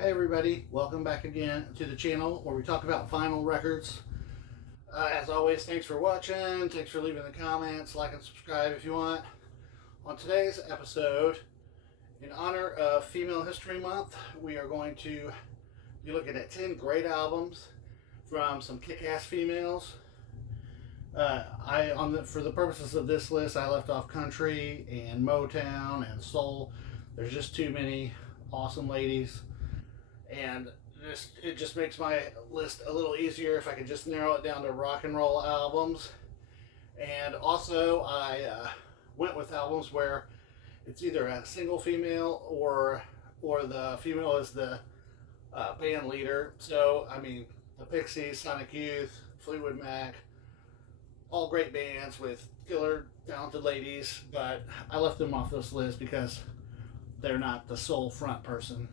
Hey everybody, welcome back again to the channel where we talk about vinyl records. As always, thanks for watching, thanks for leaving the comments, like and subscribe if you want. On today's episode, in honor of Female History Month, we are going to be looking at 10 great albums from some kick-ass females. For the purposes of this list, I left off country and Motown and soul. There's just too many awesome ladies, and it just makes my list a little easier if I could just narrow it down to rock and roll albums. And also, I went with albums where it's either a single female or the female is the band leader. So I mean, the Pixies, Sonic Youth, Fleetwood Mac, all great bands with killer talented ladies, but I left them off this list because they're not the sole front person.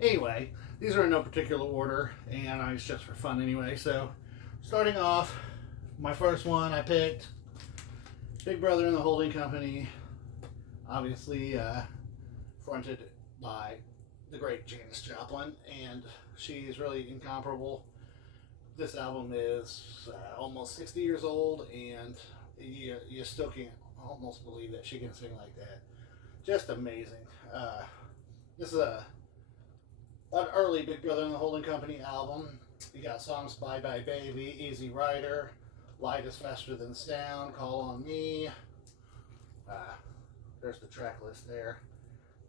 Anyway, these are in no particular order, and it's just for fun anyway. So, starting off, my first one I picked Big Brother and the Holding Company, obviously fronted by the great Janis Joplin, and she's really incomparable. This album is almost 60 years old, and you still can't almost believe that she can sing like that. Just amazing. This is an early Big Brother and the Holding Company album. You got songs Bye Bye Baby, Easy Rider, Light is Faster Than Sound, Call on Me. There's the track list there.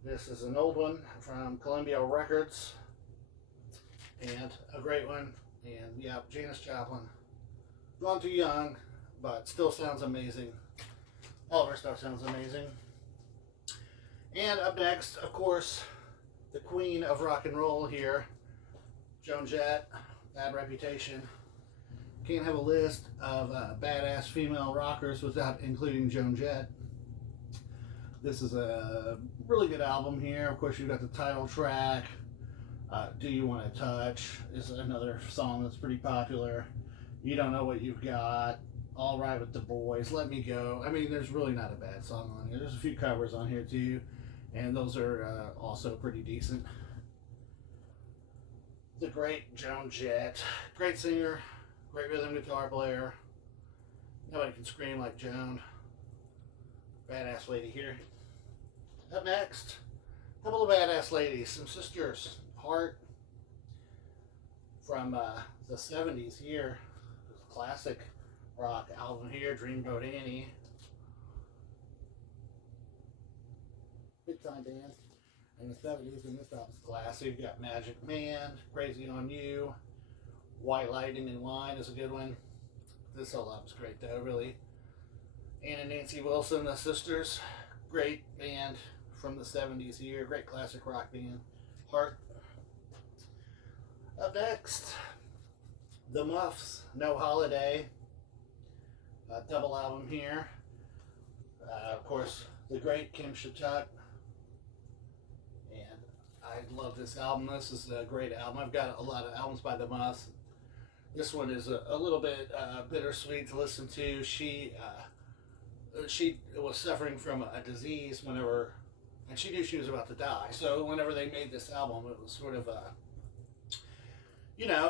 This is an old one from Columbia Records, and a great one. And yeah, Janis Joplin. Gone too young, but still sounds amazing. All of her stuff sounds amazing. And up next, of course, the queen of rock and roll here, Joan Jett, Bad Reputation. Can't have a list of badass female rockers without including Joan Jett. This is a really good album here. Of course, you've got the title track. Do You Want to Touch is another song that's pretty popular. You Don't Know What You've Got. All Right with the Boys. Let Me Go. I mean, there's really not a bad song on here. There's a few covers on here too, and those are also pretty decent. The great Joan Jett. Great singer, great rhythm guitar player. Nobody can scream like Joan. Badass lady here. Up next, a couple of badass ladies, some sisters. Heart from the 70s here. Classic rock album here, Dreamboat Annie. Big time band in the 70s, and this album's classic. You got Magic Man, Crazy on You, White Lightning and Wine is a good one. This whole album's great though, really. Ann and Nancy Wilson, the sisters, great band from the 70s here, great classic rock band. Heart. Up next, The Muffs, No Holiday, double album here. Of course, the great Kim Shattuck, and I love this album. This is a great album. I've got a lot of albums by The Muffs. This one is a little bit bittersweet to listen to. She was suffering from a disease whenever, and she knew she was about to die. So whenever they made this album, it was sort of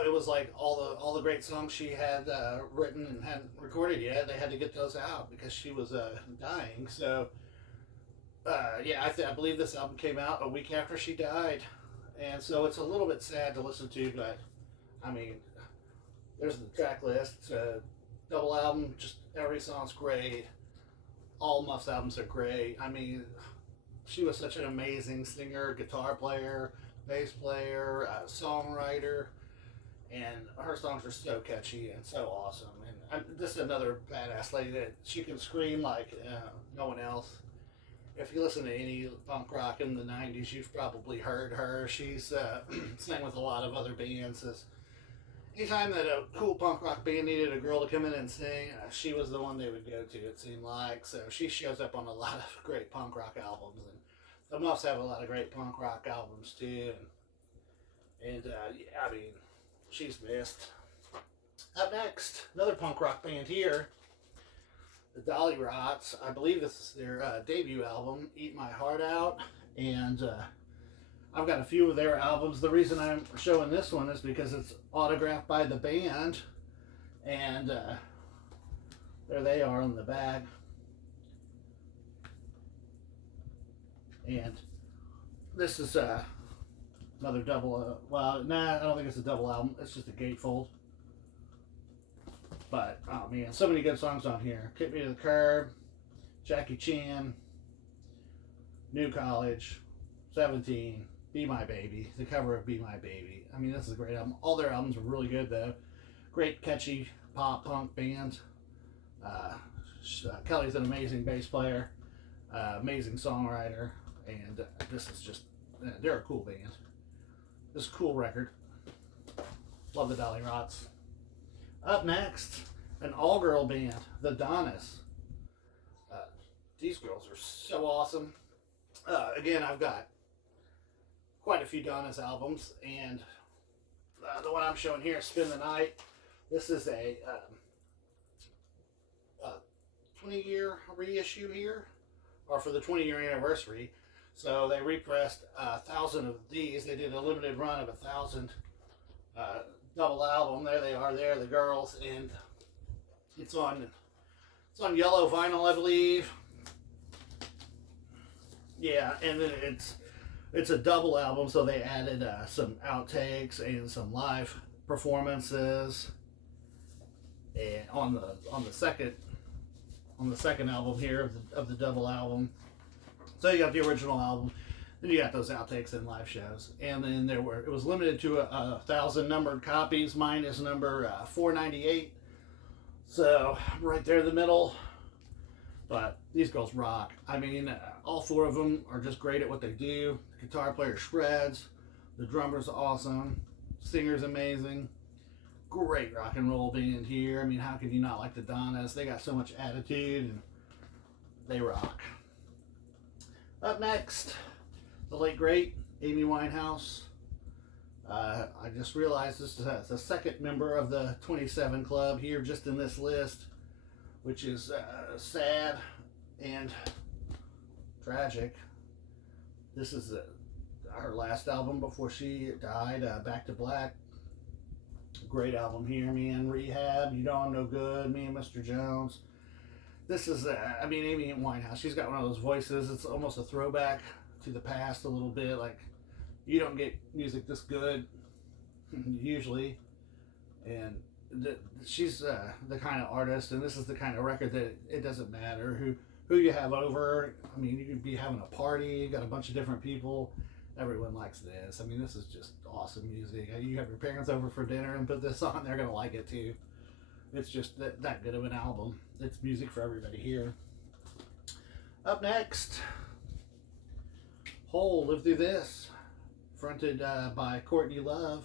it was like all the great songs she had written and hadn't recorded yet. They had to get those out because she was dying. So I believe this album came out a week after she died, and so it's a little bit sad to listen to. But I mean, there's the track list. It's a double album. Just every song's great. All Muffs albums are great. I mean, she was such an amazing singer, guitar player, bass player, songwriter. And her songs are so catchy and so awesome. And this is another badass lady that she can scream like no one else. If you listen to any punk rock in the 90s, you've probably heard her. She's sang with a lot of other bands. Anytime that a cool punk rock band needed a girl to come in and sing, she was the one they would go to, it seemed like. So she shows up on a lot of great punk rock albums. And the Muffs have a lot of great punk rock albums too. And I mean, she's missed. Up next, another punk rock band here, the Dolly Rots. I believe this is their debut album, Eat My Heart Out. And I've got a few of their albums. The reason I'm showing this one is because it's autographed by the band, and there they are on the back. And this is another double. Well, nah, I don't think it's a double album. It's just a gatefold. But oh man, so many good songs on here. Kick Me to the Curb, Jackie Chan, New College, 17, Be My Baby, the cover of Be My Baby. I mean, this is a great album. All their albums are really good though. Great catchy pop punk band. Kelly's an amazing bass player, amazing songwriter, and this is just, they're a cool band. This is a cool record. Love the Dolly Rots. Up next, an all-girl band, the Donnas. These girls are so awesome. Again, I've got quite a few Donnas albums, and the one I'm showing here, Spend the Night. This is a 20-year reissue here, or for the 20-year anniversary. So they repressed 1,000 of these. They did a limited run of 1,000 double album. There they are. There, the girls, and it's on yellow vinyl, I believe. Yeah, and then it's a double album, so they added some outtakes and some live performances. And on the second album here of the double album, so you got the original album, then you got those outtakes and live shows, and then it was limited to 1,000 numbered copies. Mine is number 498, so right there in the middle. But these girls rock. I mean, all four of them are just great at what they do. The guitar player shreds, the drummer's awesome, singer's amazing. Great rock and roll band here. I mean, how could you not like the Donnas? They got so much attitude, and they rock. Up next, the late great Amy Winehouse. I just realized this is the second member of the 27 Club here just in this list, which is sad and tragic. This is her last album before she died, Back to Black. Great album here, man. Rehab, You Don't No Good, Me and Mr. Jones. This is, I mean, Amy Winehouse, she's got one of those voices. It's almost a throwback to the past a little bit. Like, you don't get music this good, usually. And she's the kind of artist, and this is the kind of record that it doesn't matter who you have over. I mean, you could be having a party, you got a bunch of different people. Everyone likes this. I mean, this is just awesome music. You have your parents over for dinner and put this on, they're going to like it too. It's just that good of an album. It's music for everybody here. Up next, Hole, Live Through This, fronted by Courtney Love.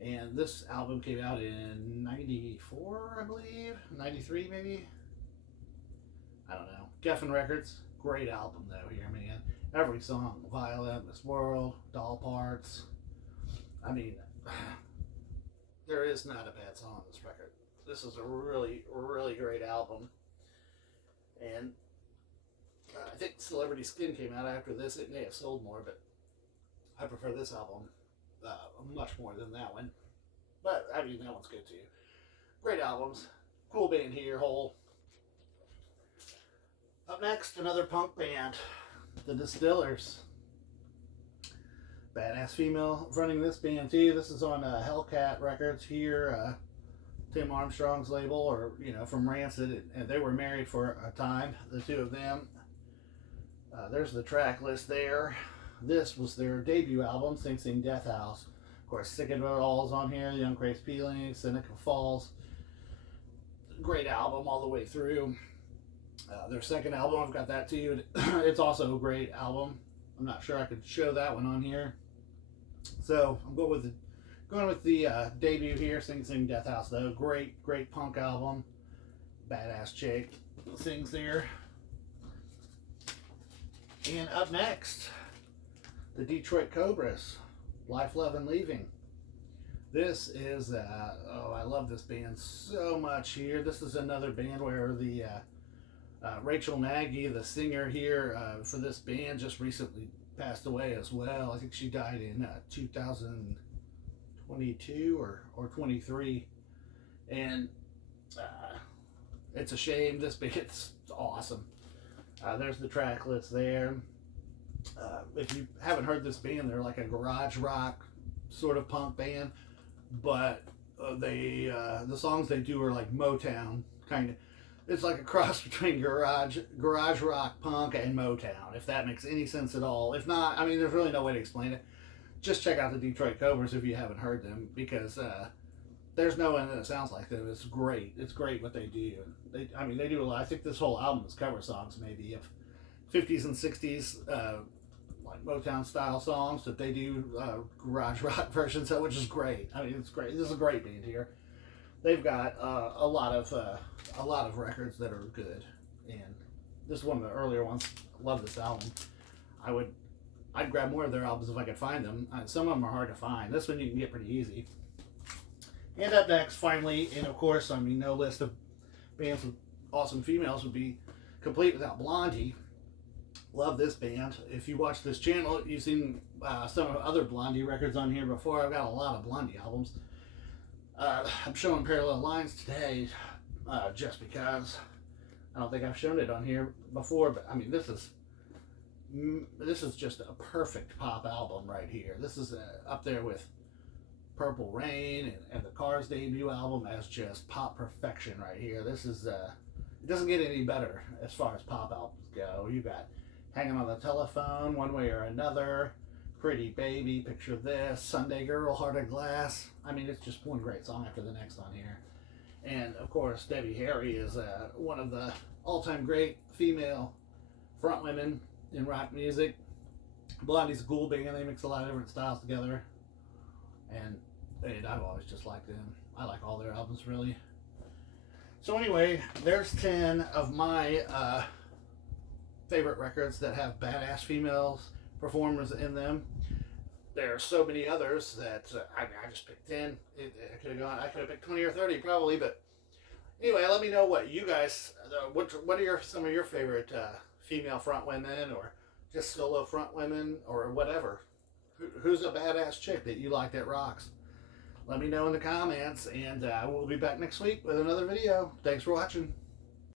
And this album came out in 94, I believe. 93, maybe? I don't know. Geffen Records. Great album, though, here, man. Every song. Violet, Miss World, Doll Parts. I mean, there is not a bad song on this record. This is a really, really great album. And I think Celebrity Skin came out after this. It may have sold more, but I prefer this album much more than that one. But, I mean, that one's good too. Great albums. Cool band here, Hole. Up next, another punk band, the Distillers. Badass female running this band too. This is on Hellcat Records here, Tim Armstrong's label, or, you know, from Rancid. And they were married for a time, the two of them. There's the track list there. This was their debut album, Sing Sing Death House. Of course, Sick and All's on here, Young Grace Peeling, Seneca Falls. Great album all the way through. Their second album, I've got that too. It's also a great album. I'm not sure I could show that one on here. So I'm going with the debut here, Sing Sing Death House though. Great punk album. Badass chick sings there. And up next, the Detroit Cobras, Life, Love, and Leaving. This is, I love this band so much here. This is another band where the Rachel Nagy, the singer here for this band, just recently passed away as well. I think she died in 2022 or 23, and it's a shame. This band's awesome. There's the track list there. If you haven't heard this band, they're like a garage rock sort of punk band, but the songs they do are like Motown kind of. It's like a cross between garage rock punk and Motown, if that makes any sense at all. If not, I mean, there's really no way to explain it. Just check out the Detroit Cobras if you haven't heard them, because there's no one that sounds like them. It's great. It's great what they do. They do a lot. I think this whole album is cover songs, maybe of 50s and 60s, like Motown style songs that they do garage rock versions of, which is great. I mean, it's great. This is a great band here. They've got a lot of records that are good, and this is one of the earlier ones. I love this album. I'd grab more of their albums if I could find them. Some of them are hard to find. This one you can get pretty easy. And up next, finally, and of course, I mean, no list of bands with awesome females would be complete without Blondie. Love this band. If you watch this channel, you've seen some of other Blondie records on here before. I've got a lot of Blondie albums. I'm showing Parallel Lines today just because I don't think I've shown it on here before, but I mean, this is just a perfect pop album right here. This is up there with Purple Rain and the Cars debut album as just pop perfection right here. This is it doesn't get any better as far as pop albums go. You got Hanging on the Telephone, One Way or Another, Pretty Baby, Picture This, Sunday Girl, Heart of Glass. I mean, it's just one great song after the next on here. And of course, Debbie Harry is one of the all-time great female frontwomen in rock music. Blondie's a cool band. They mix a lot of different styles together, and I've always just liked them. I like all their albums, really. So anyway, there's 10 of my favorite records that have badass females performers in them. There are so many others that I just picked 10. I could have picked 20 or 30 probably, but anyway, let me know what you guys, what are some of your favorite female front women, or just solo front women, or whatever. Who's a badass chick that you like that rocks? Let me know in the comments, and we'll be back next week with another video. Thanks for watching.